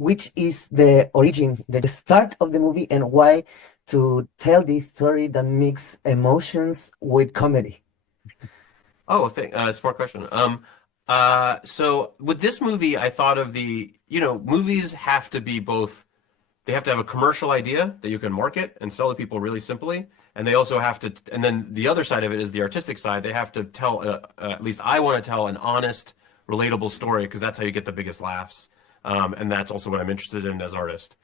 which is the origin, the start of the movie, and why to tell this story that mix emotions with comedy? Oh, smart question. So with this movie, I thought of movies have to be both, they have to have a commercial idea that you can market and sell to people really simply. And they also have to, and then the other side of it is the artistic side. They have to tell, at least I want to tell an honest, relatable story because that's how you get the biggest laughs. And that's also what I'm interested in as an artist.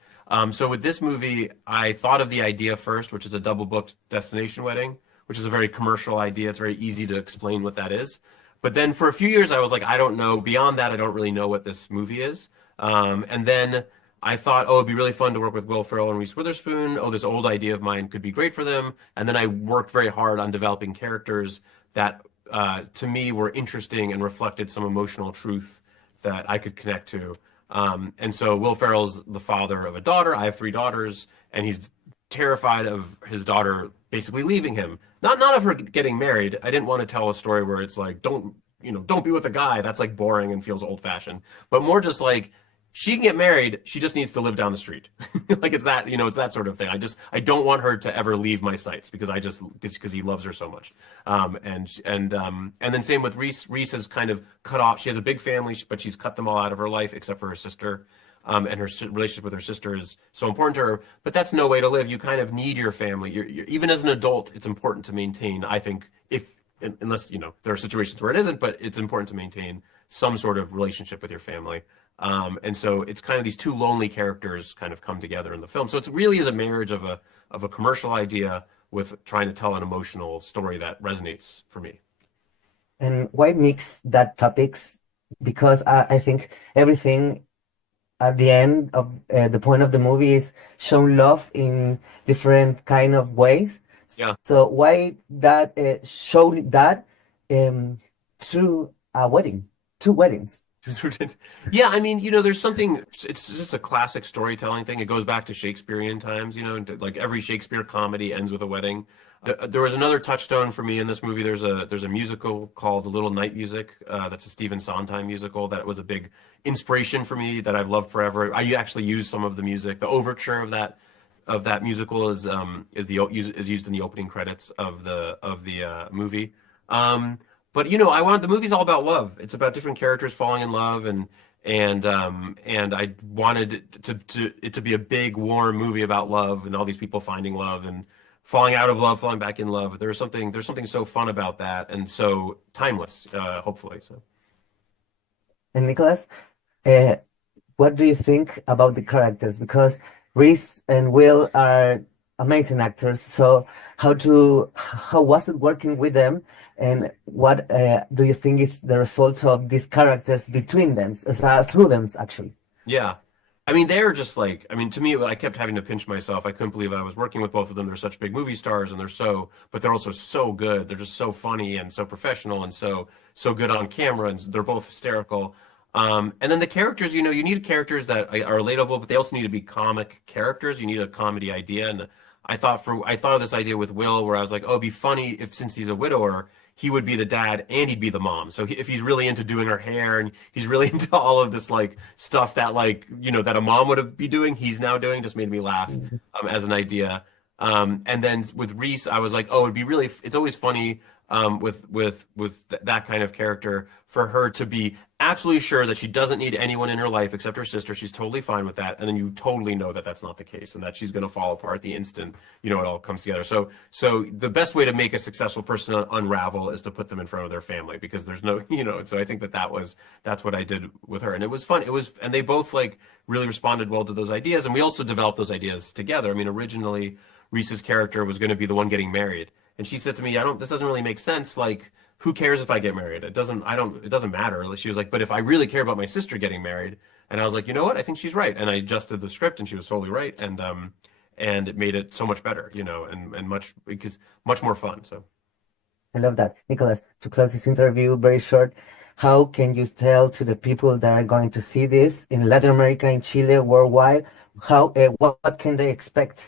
So with this movie, I thought of the idea first, which is a double booked destination wedding, which is a very commercial idea. It's very easy to explain what that is. But then for a few years, I was like, I don't know. Beyond that, I don't really know what this movie is. And then I thought, oh, it'd be really fun to work with Will Ferrell and Reese Witherspoon. Oh, this old idea of mine could be great for them. And then I worked very hard on developing characters that, to me, were interesting and reflected some emotional truth that I could connect to. And so Will Ferrell's the father of a daughter. I have three daughters, and he's terrified of his daughter basically leaving him. Not of her getting married. I didn't want to tell a story where it's like, don't be with a guy. That's like boring and feels old fashioned. But more just like she can get married. She just needs to live down the street. Like it's that sort of thing. I don't want her to ever leave my sights because he loves her so much. And then same with Reese. Reese has kind of cut off. She has a big family, but she's cut them all out of her life except for her sister. And her relationship with her sister is so important to her. But that's no way to live. You kind of need your family. Even as an adult, it's important to maintain. I think unless there are situations where it isn't, but it's important to maintain some sort of relationship with your family. And so it's kind of these two lonely characters kind of come together in the film. So it really is a marriage of a commercial idea with trying to tell an emotional story that resonates for me. And why mix that topics? Because I think everything at the end of the point of the movie is shown love in different kind of ways. Yeah. So why that show that um, through a wedding, two weddings? Yeah, I mean, there's something, it's just a classic storytelling thing. It goes back to Shakespearean times, and like every Shakespeare comedy ends with a wedding. There was another touchstone for me in this movie. There's a musical called The Little Night Music. That's a Stephen Sondheim musical that was a big inspiration for me that I've loved forever. I actually use some of the music. The overture of that musical is used in the opening credits of the movie. But the movie's all about love. It's about different characters falling in love, and I wanted it to be a big warm movie about love and all these people finding love and falling out of love, falling back in love. There's something so fun about that and so timeless, hopefully. So And Nicholas, uh, what do you think about the characters? Because Reese and Will are amazing actors. So how was it working with them? And what do you think is the result of these characters between them, through them, actually? yeah. I mean, they're just like, I mean, to me, I kept having to pinch myself. I couldn't believe I was working with both of them. They're such big movie stars and but they're also so good. They're just so funny and so professional and so good on camera. And they're both hysterical. And then the characters, you need characters that are relatable, but they also need to be comic characters. You need a comedy idea. And I thought of this idea with Will where I was like, oh, it'd be funny if since he's a widower, he would be the dad and he'd be the mom. So if he's really into doing her hair and he's really into all of this like stuff that that a mom would be doing, he's now doing, just made me laugh as an idea. And then with Reese, I was like, oh, it's always funny with that kind of character for her to be absolutely sure that she doesn't need anyone in her life except her sister. She's totally fine with that. And then you totally know that that's not the case and that she's going to fall apart the instant, it all comes together. So the best way to make a successful person unravel is to put them in front of their family because there's no, so I think that's what I did with her. And it was fun. And they both like really responded well to those ideas. And we also developed those ideas together. I mean, originally Reese's character was going to be the one getting married. And she said to me, this doesn't really make sense. Like, who cares if I get married? It doesn't matter. She was like, but if I really care about my sister getting married, and I was like, you know what? I think she's right. And I adjusted the script and she was totally right. And it made it so much better, and much more fun. So I love that. Nicholas, to close this interview very short, how can you tell to the people that are going to see this in Latin America, in Chile, worldwide, what can they expect?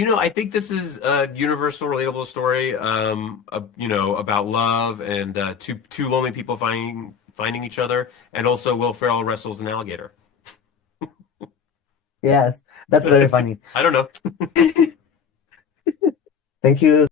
I think this is a universal, relatable story, about love and two lonely people finding each other, and also Will Ferrell wrestles an alligator. Yes, that's very funny. I don't know. Thank you.